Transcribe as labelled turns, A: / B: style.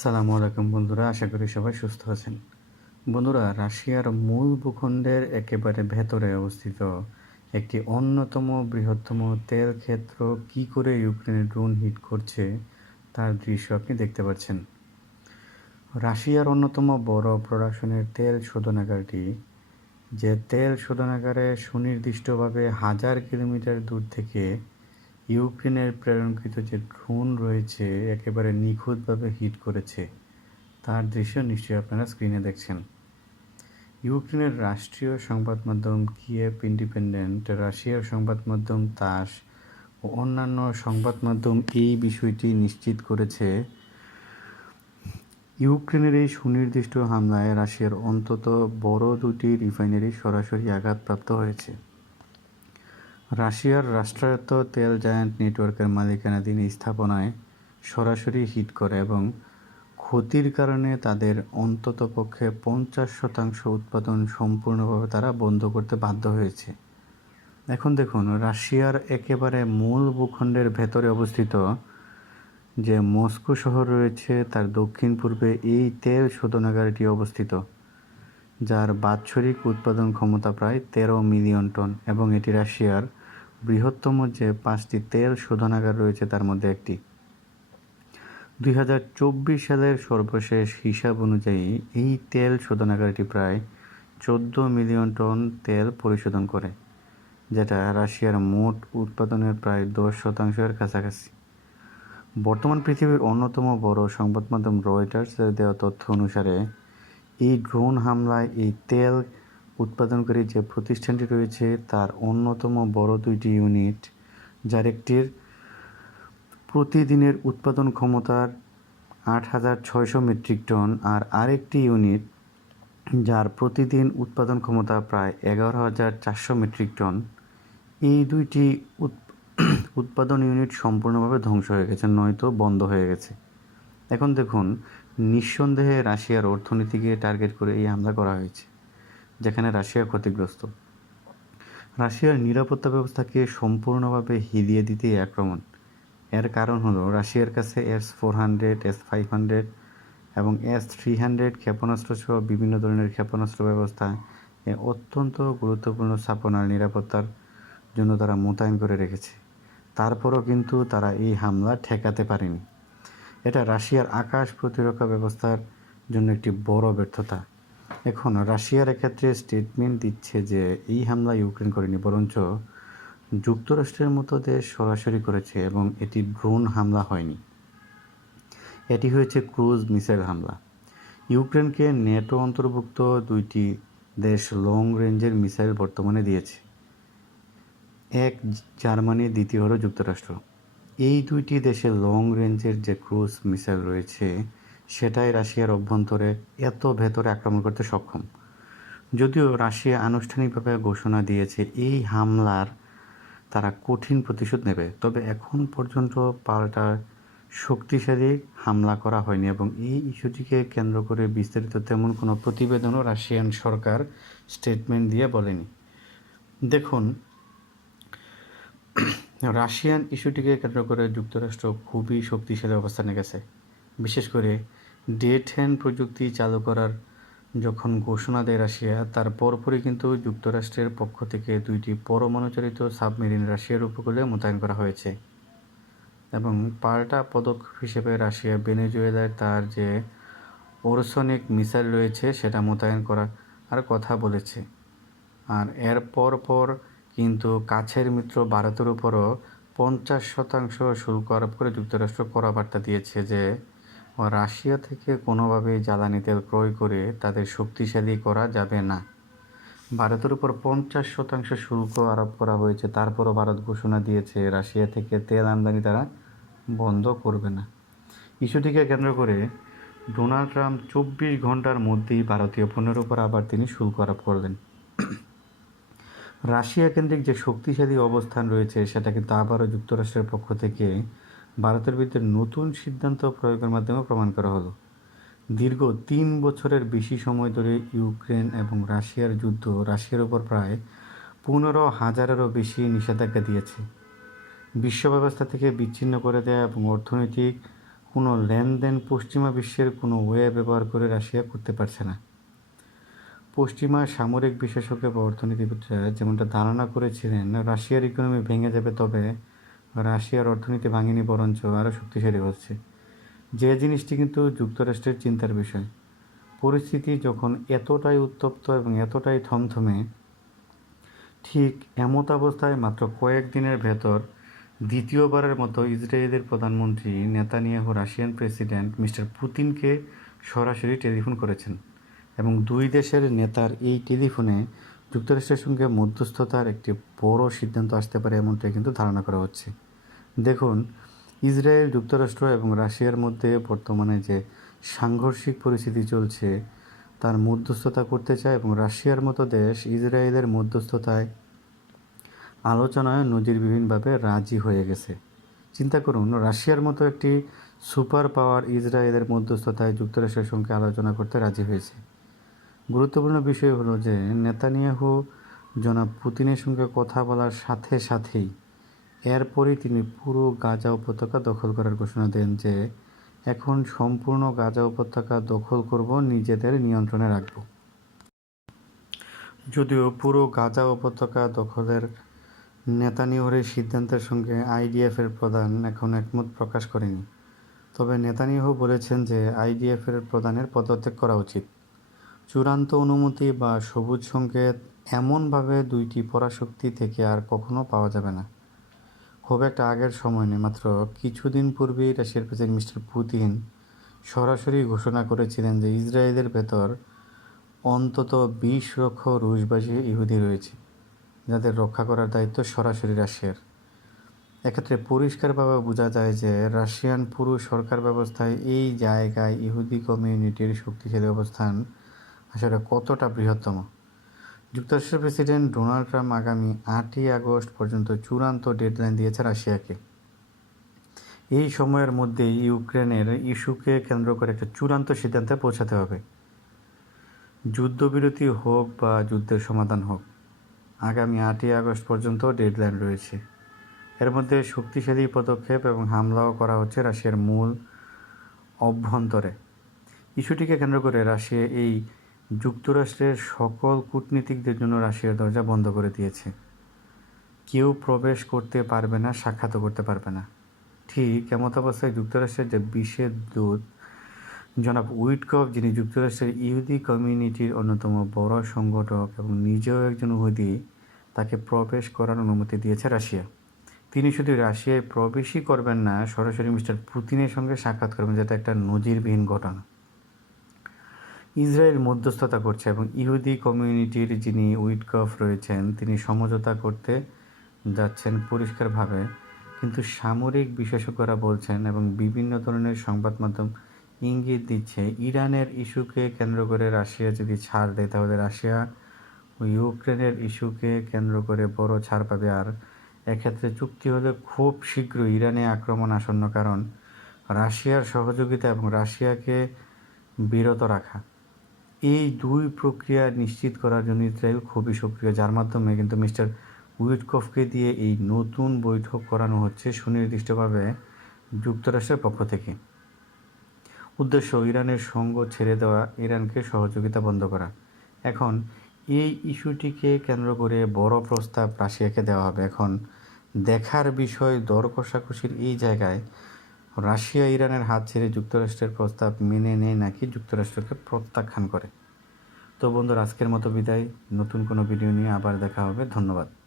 A: সালামু আলাইকুম বন্ধুরা, আশা করি সবাই সুস্থ আছেন। বন্ধুরা, রাশিয়ার মূল ভূখণ্ডের একেবারে ভেতরে অবস্থিত একটি অন্যতম বৃহত্তম তেল ক্ষেত্র কি করে ইউক্রেনের ড্রোন হিট করছে তার দৃশ্য আপনি দেখতে পাচ্ছেন। রাশিয়ার অন্যতম বড় প্রোডাকশনের তেল শোধনাগারটি, যে তেল শোধনাগারে সুনির্দিষ্টভাবে হাজার কিলোমিটার দূর থেকে ইউক্রেনের প্রেরণকৃত যে ড্রোন রয়েছে, একেবারে নিখুঁতভাবে হিট করেছে। তার দৃশ্য নিশ্চয়ই আপনারা স্ক্রিনে দেখছেন। ইউক্রেনের রাষ্ট্রীয় সংবাদ মাধ্যম কিয়েভ ইন্ডিপেন্ডেন্ট, রাশিয়ার সংবাদ মাধ্যম তাস ও অন্যান্য সংবাদ মাধ্যম এই বিষয়টি নিশ্চিত করেছে। ইউক্রেনের এই সুনির্দিষ্ট হামলায় রাশিয়ার অন্তত বড় দুটি রিফাইনারি সরাসরি আঘাতপ্রাপ্ত হয়েছে। রাশিয়ার রাষ্ট্রায়ত্ত তেল জায়ান্ট নেটওয়ার্কের মালিকানাধীন স্থাপনায় সরাসরি হিট করে এবং ক্ষতির কারণে তাদের অন্ততপক্ষে পঞ্চাশ শতাংশ উৎপাদন সম্পূর্ণভাবে তারা বন্ধ করতে বাধ্য হয়েছে। এখন দেখুন, রাশিয়ার একেবারে মূল ভূখণ্ডের ভেতরে অবস্থিত যে মস্কো শহর রয়েছে, তার দক্ষিণ পূর্বে এই তেল শোধনাগারটি অবস্থিত। যার বাৎসরিক উৎপাদন ক্ষমতা প্রায় তেরো মিলিয়ন টন এবং এটি রাশিয়ার বৃহত্তম যে পাঁচটি তেল শোধনাগার রয়েছে তার মধ্যে একটি। দুই হাজার চব্বিশ সালের সর্বশেষ হিসাব অনুযায়ী এই তেল শোধনাগারটি প্রায় চোদ্দ মিলিয়ন টন তেল পরিশোধন করে, যেটা রাশিয়ার মোট উৎপাদনের প্রায় দশ শতাংশের কাছাকাছি। বর্তমান পৃথিবীর অন্যতম বড় সংবাদ মাধ্যম রয়টার্সের দেওয়া তথ্য অনুসারে এই ড্রোন হামলায় এই তেল উৎপাদনকারী যে প্রতিষ্ঠানটি রয়েছে, তার অন্যতম বড় দুইটি ইউনিট। যার একটির প্রতিদিনের উৎপাদন ক্ষমতার আট হাজার ছয়শো মেট্রিক টন আর আরেকটি ইউনিট যার প্রতিদিন উৎপাদন ক্ষমতা প্রায় এগারো হাজার চারশো মেট্রিক টন। এই দুইটি উৎপাদন ইউনিট সম্পূর্ণভাবে ধ্বংস হয়ে গেছে, নয়তো বন্ধ হয়ে গেছে। এখন দেখুন নিঃসন্দেহে রাশিয়ার অর্থনীতিকে টার্গেট করে এই হামলা করা হয়েছে, যেখানে রাশিয়া ক্ষতিগ্রস্ত। রাশিয়ার নিরাপত্তা ব্যবস্থাকে সম্পূর্ণভাবে হিলিয়ে দিতে এই আক্রমণ। এর কারণ হলো রাশিয়ার কাছে S four hundred, S five hundred এবং এস থ্রি হান্ড্রেড ক্ষেপণাস্ত্র সহ বিভিন্ন ধরনের ক্ষেপণাস্ত্র ব্যবস্থা অত্যন্ত গুরুত্বপূর্ণ স্থাপনার নিরাপত্তার জন্য তারা মোতায়েন করে রেখেছে। তারপরও কিন্তু তারা এই হামলা ঠেকাতে পারেনি। এটা রাশিয়ার আকাশ প্রতিরক্ষা ব্যবস্থার জন্য একটি বড় ব্যর্থতা। এখন রাশিয়ার এক্ষেত্রে স্টেটমেন্ট দিচ্ছে যে, এই হামলা ইউক্রেন করেনি, বরঞ্চ যুক্তরাষ্ট্রের মতো দেশ সরাসরি করেছে এবং এটি ড্রোন হামলা হয়নি। এটি হয়েছে ক্রুজ মিসাইল হামলা। ইউক্রেনকে নেটো অন্তর্ভুক্ত দুইটি দেশ লং রেঞ্জের মিসাইল বর্তমানে দিয়েছে। এক জার্মানি, দ্বিতীয় হলো যুক্তরাষ্ট্র। এই দুইটি দেশে লং রেঞ্জের যে ক্রুজ মিসাইল রয়েছে, সেটাই রাশিয়ার অভ্যন্তরে এত ভেতরে আক্রমণ করতে সক্ষম। যদিও রাশিয়া আনুষ্ঠানিকভাবে ঘোষণা দিয়েছে এই হামলার তারা কঠিন প্রতিশোধ নেবে, তবে এখন পর্যন্ত পাল্টা শক্তিশালী হামলা করা হয়নি এবং এই ইস্যুটিকে কেন্দ্র করে বিস্তারিত তেমন কোনো প্রতিবেদনও রাশিয়ান সরকার স্টেটমেন্ট দিয়ে বলেনি। দেখুন রাশিয়ান ইস্যুটিকে কেন্দ্র করে যুক্তরাষ্ট্র খুবই শক্তিশালী অবস্থানে গেছে। বিশেষ করে ডে টেন প্রযুক্তি চালু করার যখন ঘোষণা দেয় রাশিয়া, তার পরপরই কিন্তু যুক্তরাষ্ট্রের পক্ষ থেকে দুইটি পরমাণুচালিত সাবমেরিন রাশিয়ার উপকূলে মোতায়েন করা হয়েছে। এবং পাল্টা পদক্ষেপ হিসেবে রাশিয়া ভেনেজুয়েলায় তার যে ওরসনিক মিসাইল রয়েছে, সেটা মোতায়েন করার আর কথা বলেছে। আর এর পর পর কিন্তু কাছের মিত্র ভারতের উপরও পঞ্চাশ শতাংশ শুল্ক আরোপ করে যুক্তরাষ্ট্র কড়া বার্তা দিয়েছে যে, রাশিয়া থেকে কোনোভাবেই জ্বালানি তেল ক্রয় করে তাদের শক্তিশালী করা যাবে না। ভারতের উপর পঞ্চাশ শতাংশ শুল্ক আরোপ করা হয়েছে, তারপরও ভারত ঘোষণা দিয়েছে রাশিয়া থেকে তেল আমদানি তারা বন্ধ করবে না। ইস্যুটিকে কেন্দ্র করে ডোনাল্ড ট্রাম্প চব্বিশ ঘণ্টার মধ্যেই ভারতীয় পণ্যের উপর আবার তিনি শুল্ক আরোপ করলেন। রাশিয়া কেন্দ্রিক যে শক্তিশালী অবস্থান রয়েছে সেটা কিন্তু আবারও যুক্তরাষ্ট্রের পক্ষ থেকে ভারতের বিরুদ্ধে নতুন সিদ্ধান্ত প্রয়োগের মাধ্যমে প্রমাণ করা হলো। দীর্ঘ তিন বছরের বেশি সময় ধরে ইউক্রেন এবং রাশিয়ার যুদ্ধ রাশিয়ার ওপর প্রায় পনেরো হাজারেরও বেশি নিষেধাজ্ঞা দিয়েছে। বিশ্ব ব্যবস্থা থেকে বিচ্ছিন্ন করে দেয়া এবং অর্থনৈতিক কোনো লেনদেন পশ্চিমা বিশ্বের কোনো ওয়ে ব্যবহার করে রাশিয়া করতে পারছে না। পশ্চিমা সামরিক বিশেষজ্ঞ বা অর্থনীতিবিদরা যেমনটা ধারণা করেছিলেন, রাশিয়ার ইকোনমি ভেঙে যাবে তবে রাশিয়ার অর্থনীতি ভাঙেনি বরঞ্চ আরও শক্তিশালী হচ্ছে। যে জিনিসটি কিন্তু যুক্তরাষ্ট্রের চিন্তার বিষয়। পরিস্থিতি যখন এতটাই উত্তপ্ত এবং এতটাই থমথমে, ঠিক এমত অবস্থায় মাত্র কয়েকদিনের ভেতর দ্বিতীয়বারের মতো ইসরায়েলের প্রধানমন্ত্রী নেতানিয়াহু রাশিয়ান প্রেসিডেন্ট মিস্টার পুতিনকে সরাসরি টেলিফোন করেছেন। এবং দুই দেশের নেতার এই টেলিফোনে যুক্তরাষ্ট্রের সঙ্গে মধ্যস্থতার একটি বড় সিদ্ধান্ত আসতে পারে এমনটাই কিন্তু ধারণা করা হচ্ছে। দেখুন, ইসরায়েল, যুক্তরাষ্ট্র এবং রাশিয়ার মধ্যে বর্তমানে যে সাংঘর্ষিক পরিস্থিতি চলছে, তার মধ্যস্থতা করতে চায় এবং রাশিয়ার মতো দেশ ইসরায়েলের মধ্যস্থতায় আলোচনায় নজিরবিহীনভাবে রাজি হয়ে গেছে। চিন্তা করুন, রাশিয়ার মতো একটি সুপার পাওয়ার ইসরায়েলের মধ্যস্থতায় যুক্তরাষ্ট্রের সঙ্গে আলোচনা করতে রাজি হয়েছে। গুরুত্বপূর্ণ বিষয় হলো যে নেতানিয়াহু জনাব পুতিনের সঙ্গে কথা বলার সাথে সাথেই এরপরই তিনি পুরো গাজা উপত্যকা দখল করার ঘোষণা দেন যে এখন সম্পূর্ণ গাজা উপত্যকা দখল করব, নিজেদের নিয়ন্ত্রণে রাখব। যদিও পুরো গাজা উপত্যকা দখলের নেতানিয়াহুর এই সিদ্ধান্তের সঙ্গে আইডিএফের প্রধান এখন একমত প্রকাশ করেনি। তবে নেতানিয়াহু বলেছেন যে আইডিএফের প্রধানের পদত্যাগ করা উচিত। চূড়ান্ত অনুমতি বা সবুজ সংকেত এমনভাবে দুইটি পরাশক্তি থেকে আর কখনো পাওয়া যাবে না। খুব একটা আগের সময় নেই, মাত্র কিছুদিন পূর্বেই রাশিয়ার প্রেসিডেন্ট মিস্টার পুতিন সরাসরি ঘোষণা করেছিলেন যে ইসরায়েলের ভেতর অন্তত বিশ লক্ষ রুশবাসী ইহুদি রয়েছে, যাদের রক্ষা করার দায়িত্ব সরাসরি রাশিয়ার। এক্ষেত্রে পরিষ্কারভাবে বোঝা যায় যে রাশিয়ান পুরো সরকার ব্যবস্থায় এই জায়গায় ইহুদি কমিউনিটির শক্তিশালী অবস্থান আসলে কতটা বৃহত্তম? যুক্তরাষ্ট্রের প্রেসিডেন্ট ডোনাল্ড ট্রাম্প আগামী আটই আগস্ট পর্যন্ত চূড়ান্ত ডেডলাইন দিয়েছে রাশিয়াকে। এই সময়ের মধ্যে ইউক্রেনের ইস্যুকে কেন্দ্র করে একটা চূড়ান্ত সিদ্ধান্তে পৌঁছাতে হবে। যুদ্ধবিরতি হোক বা যুদ্ধের সমাধান হোক, আগামী আটই আগস্ট পর্যন্ত ডেডলাইন রয়েছে। এর মধ্যে শক্তিশালী পদক্ষেপ এবং হামলাও করা হচ্ছে রাশিয়ার মূল অভ্যন্তরে। ইস্যুটিকে কেন্দ্র করে রাশিয়া এই যুক্তরাষ্ট্রের সকল কূটনীতিকদের জন্য রাশিয়ার দরজা বন্ধ করে দিয়েছে। কেউ প্রবেশ করতে পারবে না, সাক্ষাৎও করতে পারবে না। ঠিক এমত অবস্থায় যুক্তরাষ্ট্রের যে বিশেষ দূত, জনাব উইটকফ, যিনি যুক্তরাষ্ট্রের ইহুদি কমিউনিটির অন্যতম বড় সংগঠক এবং নিজেও একজন ইহুদি, তাকে প্রবেশ করার অনুমতি দিয়েছে রাশিয়া। তিনি শুধু রাশিয়ায় প্রবেশই করবেন না, সরাসরি মিস্টার পুতিনের সঙ্গে সাক্ষাৎ করবেন, যেটা একটা নজিরবিহীন ঘটনা। ইসরায়েল মধ্যস্থতা করছে এবং ইহুদি কমিউনিটির যিনি উইটকফ রয়েছেন, তিনি সমঝোতা করতে যাচ্ছেন পরিষ্কারভাবে। কিন্তু সামরিক বিশেষজ্ঞরা বলছেন এবং বিভিন্ন ধরনের সংবাদ মাধ্যম ইঙ্গিত দিচ্ছে, ইরানের ইস্যুকে কেন্দ্র করে রাশিয়া যদি ছাড় দেয়, তাহলে রাশিয়া ইউক্রেনের ইস্যুকে কেন্দ্র করে বড় ছাড় পাবে। আর এক্ষেত্রে চুক্তি হলে খুব শীঘ্র ইরানে আক্রমণ আসন্ন, কারণ রাশিয়ার সহযোগিতা এবং রাশিয়াকে বিরত রাখা। এই দুই প্রক্রিয়া নিশ্চিত করার জন্য ইসরায়েল খুবই সক্রিয়, যার মাধ্যমে কিন্তু মিস্টার উইটকফকে দিয়ে এই নতুন বৈঠক করানো হচ্ছে সুনির্দিষ্টভাবে যুক্তরাষ্ট্রের পক্ষ থেকে। উদ্দেশ্য, ইরানের সঙ্গ ছেড়ে দেওয়া, ইরানকে সহযোগিতা বন্ধ করা। এখন এই ইস্যুটিকে কেন্দ্র করে বড় প্রস্তাব রাশিয়াকে দেওয়া হবে। এখন দেখার বিষয়, দর কষাকষির এই জায়গায় রাশিয়া, ইরানের হাত ছেড়ে যুক্তরাষ্ট্রের প্রস্তাব মেনে নেয় নাকি যুক্তরাষ্ট্রকে প্রত্যাখ্যান করে? তো বন্ধুরা, আজকের মতো বিদায়। নতুন কোনো ভিডিও নিয়ে আবার দেখা হবে। ধন্যবাদ।